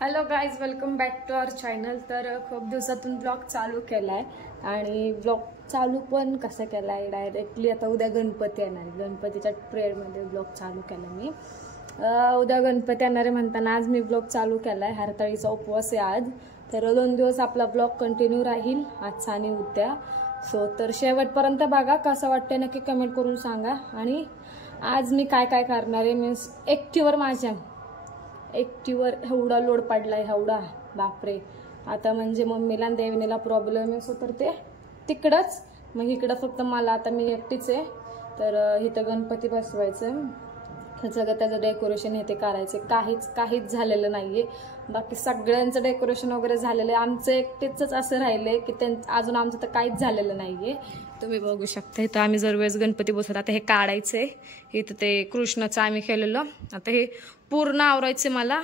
Hello guys, welcome back to our channel. तर खूप दिवसातून ब्लॉग चालू केला आहे आणि ब्लॉग चालू पण कसं केला आहे डायरेक्टली आता उद्या गणपती येणार, गणपतीच्या प्रेयरमध्ये ब्लॉग चालू केला मी। उद्या गणपती येणारे म्हणताना आज मी ब्लॉग चालू केला आहे। हरताळीचा उपवास आहे आज, तर 2 दिवस आपला ब्लॉग कंटिन्यू राहील, आजचा आणि उद्या। सो तर शेवटपर्यंत बघा, कसं वाटतं नक्की कमेंट करून सांगा। आणि आज मी काय काय करणार आहे, मीन्स एकटीवर माझ्या एकटीवर एवढा लोड पडलाय, एवढा बापरे। आता म्हणजे मम्मीला आणि देवनीला प्रॉब्लेम आहे, सो तर ते तिकडंच, मग इकडं फक्त मला, आता मी एकटीच आहे। तर इथं गणपती बसवायचं, सगळं त्याचं डेकोरेशन हे ते करायचं, काहीच झालेलं नाहीये। बाकी सगळ्यांचं डेकोरेशन वगैरे झालेलं आहे, आमचं एकटेच असं राहिलंय की अजून आमचं तर काहीच झालेलं नाहीये। तुम्ही बघू शकता इथं आम्ही दरवेळेस गणपती बसवतो। आता हे काढायचंय, इथं ते कृष्णाचं आम्ही केलेलं, आता हे पूर्ण आवरायचं मला।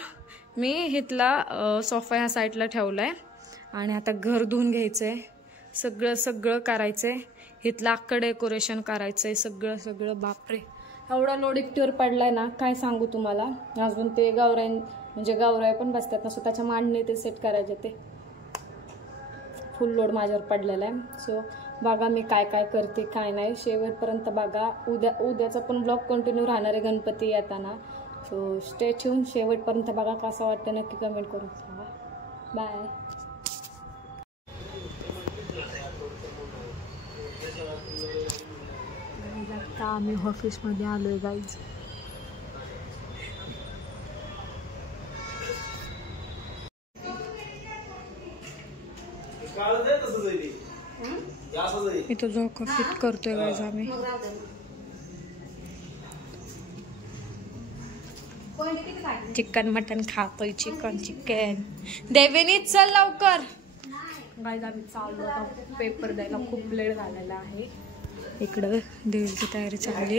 मी इथला सोफा ह्या साईडला ठेवलाय आणि आता घर धुवून घ्यायचंय, सगळं करायचंय, इथलं अख्खं डेकोरेशन करायचंय, सगळं बापरे एवढा लोड एकटीवर पडलाय ना, काय सांगू तुम्हाला। अजून ते गौराई पण बसतात ना, स्वतःच्या मांडणी ते सेट करायचे, ते फुल लोड माझ्यावर पडलेला आहे। सो बघा मी काय काय करते काय नाही, शेवटपर्यंत बघा। उद्याचा पण ब्लॉग कंटिन्यू राहणार आहे गणपती येताना, सो स्टे ट्यून, शेवटपर्यंत बघा। कसं वाटतं नक्की कमेंट करून सांगा। बाय। आता आम्ही ऑफिसमध्ये आलोय गाईज। इथं झोका फिट करतोय गाईज आम्ही। चिकन मटन खातोय, चिकन देवेनी चल लवकर गाईज। आम्ही चाललो आता पेपर द्यायला, खूप लेट झालेला आहे। इकडं देवीची तयारी चालली,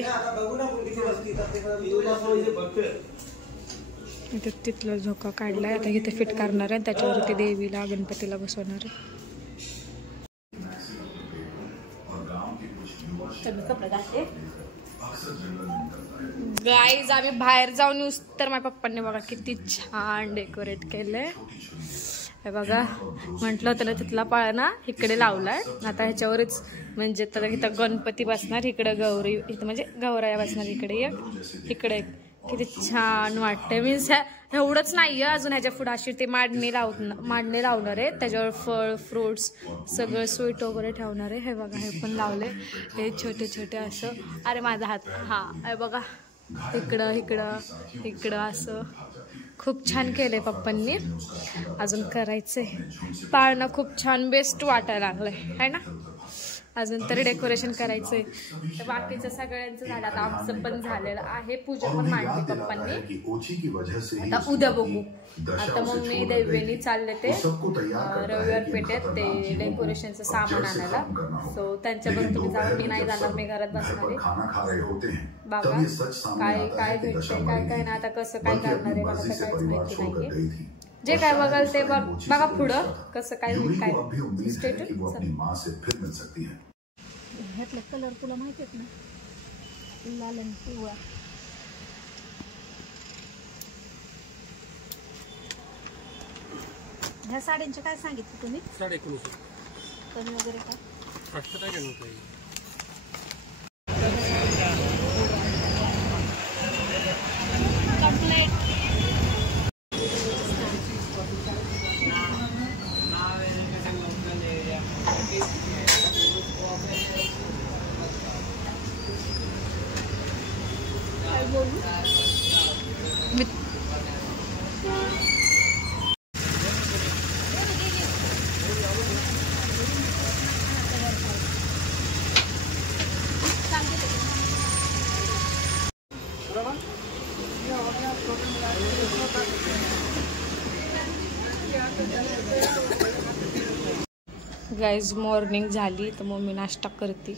इथे तिथला झोका काढलाय, आता इथे फिट करणार आहे, त्याच्यावरती देवीला गणपतीला बसवणार आहे। गाईज आम्ही बाहेर जाऊन येऊस तर माझ्या पप्पांनी बघा किती छान डेकोरेट केलंय, हे बघा। म्हटलं होतं ना तिथला पाळणा इकडे लावलाय, आता ह्याच्यावरच म्हणजे तर इथं गणपती बसणार, इकडे गौरी, इथं म्हणजे गौराया बसणार, इकडे एक किती छान वाटतंय। मीन्स एवढंच नाहीये, अजून ह्याच्या पुढे अशी ते मांडणी लावणार आहे, त्याच्यावर फळ फ्रुट्स सगळं स्वीट वगैरे ठेवणार आहे। हे बघा हे पण लावले, हे छोटे असं, अरे माझा हात, हा हे बघा, इकडं असं खूप छान केलंय पप्पांनी। अजून करायचंय, पाळणं खूप छान बेस्ट वाटायला लागलंय है ना। अजून तरी डेकोरेशन करायचंय, तर बाकीचं सगळ्यांचं झालं, आता आमचं पण झालेलं आहे। पूजा पण मांडली पप्पांनी, आता उद्या बघू। आता मम्मी देवेनी चालले ते रविवार पेठेत ते डेकोरेशनचं सामान आणायला, सो त्यांच्याबरोबर तुम्ही जाऊन, मी नाही जाणार, मी घरात बसणार आहे। बघा काय भेटतंय काय नाही, आता कसं काय करणार आहे मला तर काहीच माहिती नाहीये। जे काय बघाल ते बघा पुढं कसं काय होईल काय। ह्यातला कलर तुला माहिती आहे ना, लाल आणि पिवळा। ह्या साड्यांचे काय सांगितलं तुम्ही? 1950 कमी वगैरे काय? गाईज मॉर्निंग झाली, तर मम्मी नाश्ता करते,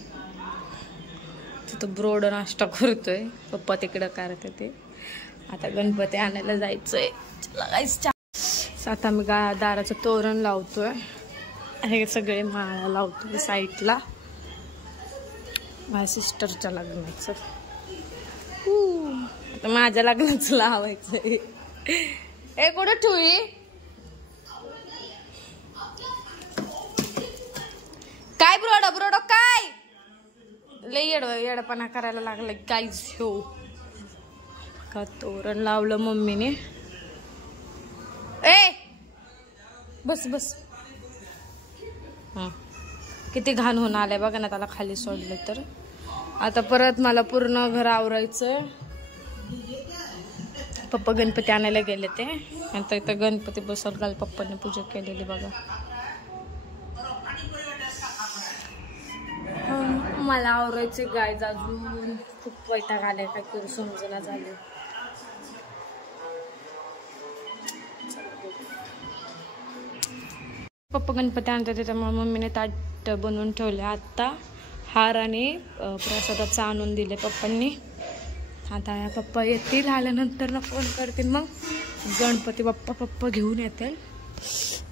तिथं ब्रोड नाश्ता करतोय, पप्पा तिकडं करते ते। आता गणपती आणायला जायचंय, चला गाईज। आता मी दाराचं तोरण लावतोय, हे सगळे माळा लावतोय साईडला, माझ्या सिस्टरच्या लग्नाचं। माझ्या लग्नाचं लावायचंय, ए कुठं ठेवी काय ब्रोडो ब्रोडो काय लय येडपणा करायला लागलाय काहीच हो का तोरण लावलं मम्मीने ए बस बस किती घाण होऊन आलंय बघा ना त्याला खाली सोडलं तर आता परत मला पूर्ण घर आवरायचंय पप्पा गणपती आणायला गेले ते आता इथं गणपती बसवलं काल पप्पाने पूजा केलेली बघा मला आवरायचे गाय अजून खूप वैताग आलाय काय करू समजना झाले पप्पा गणपती आणतात त्याच्यामुळे मम्मीने ताट बनवून ठेवले आता हार आणि प्रसादाचं आणून दिले पप्पांनी आता या पप्पा येतील आल्यानंतर ना फोन करतील मग गणपती पप्पा घेऊन येतील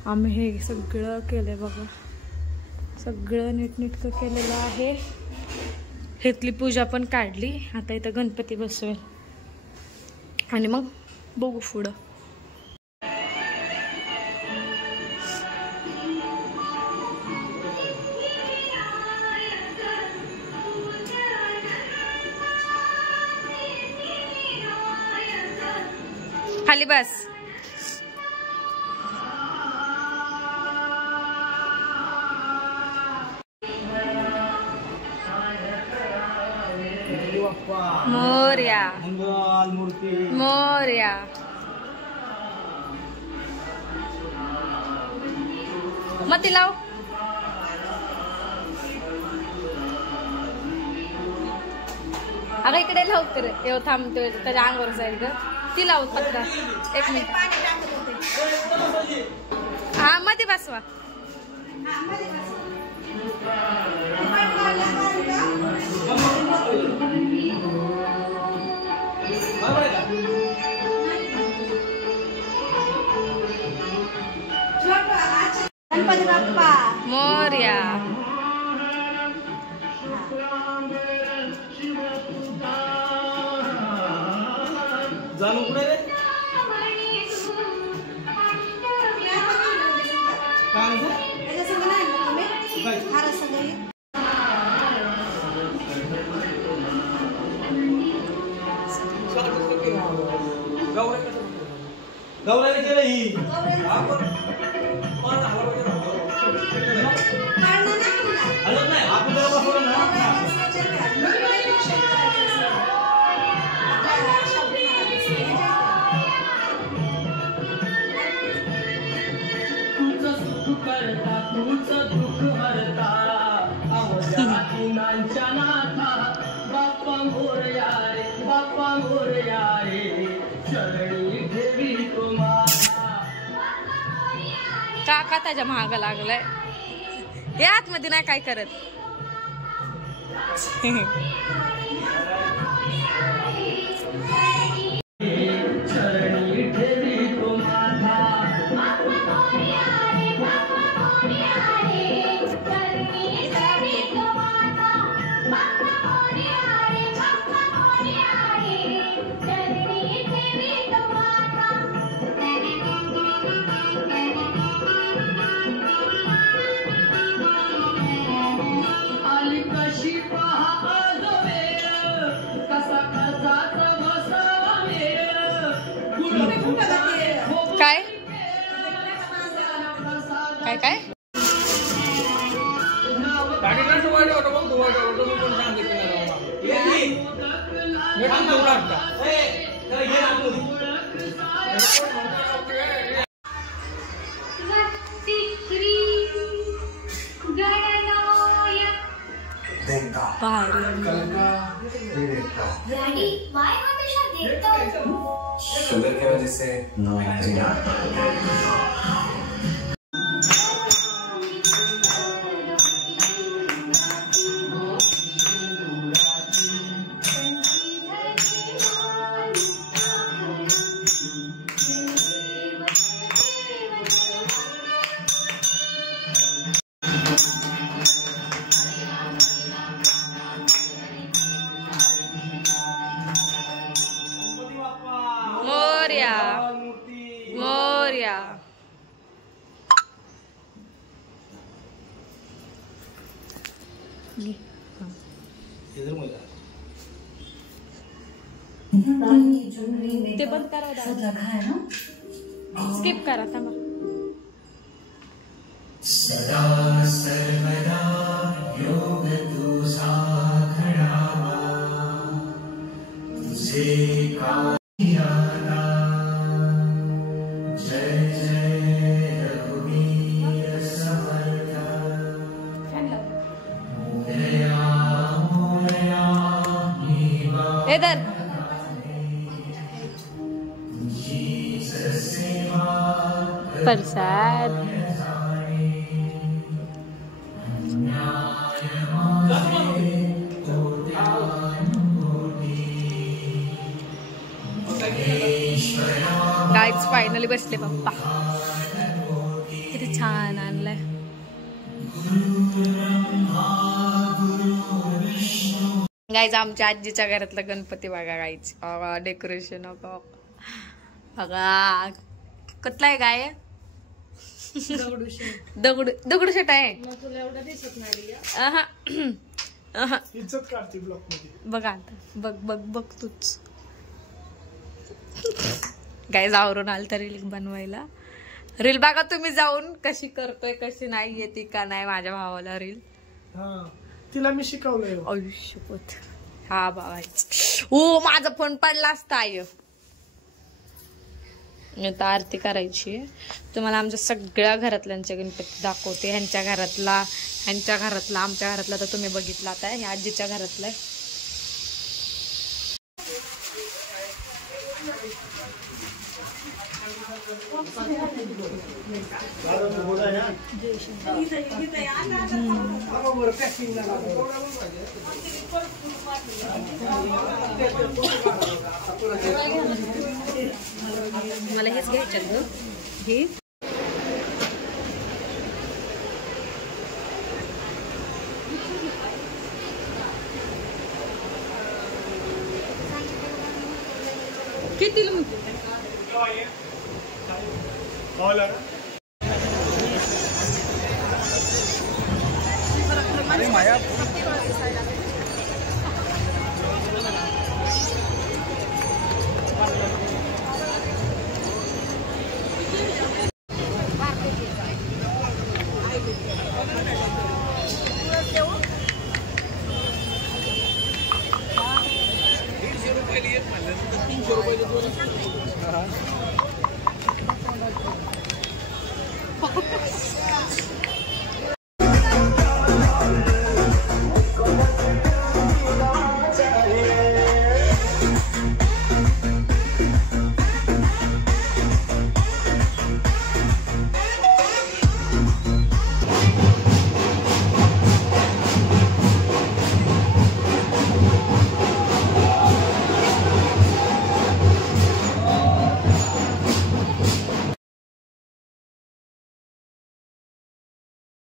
आम्ही हे सगळं केलंय बघा सगळं नीटनेटकं केलेलं आहे हेतली पूजा पण काढली आता इथं गणपती बसवेल आणि मग बघू पुढं खाली बस मोरया मोरया मती लाव अगं इकडे लवकर येऊ थांबतोय त्याच्या अंगावर जाईल ग ती लावू पत्रा एक मिनिट हा मध्ये बसवा गणपती बाप्पा मोरया जानू कुठे रे गौराने केलं ही हलत नाही आपण जरा बसवलं ना काका त्याच्या महाग लागलाय हे आतमध्ये नाही काय करत काय काय काय शुगर की वजह से नो एनर्जी ना मोरया मोरया इधर मुझे ते बंद करा स्किप करा थांबा सदा सर्वदा योग तू साधनावा तुझे कायाना जय जय रघुवीर समर्था मोरया मोरया इधर प्रसाद गाईज फायनली बसले पप्पा किती छान आणलंय गाईज आमच्या आजीच्या घरातलं गणपती बघा गाईज डेकोरेशन बघा कुठला आहे गाय दगडूशेट आहे बघा आता बघ तूच गाईज आवरून आल तर रील बनवायला रील बघा तुम्ही जाऊन कशी करतोय कशी नाही येते का नाही माझ्या भावाला रील तिला मी शिकवलंय आयुष्यपत हा बघायच ओ माझा फोन पडला असता आय आता आरती करायची तुम्हाला आमच्या सगळ्या घरातल्यांचे गणपती दाखवते ह्यांच्या घरातला आमच्या घरातला तर तुम्ही बघितला आता ह्या आजीच्या घरातला मला हेच घ्यायचं ग हे कितीला म्हणते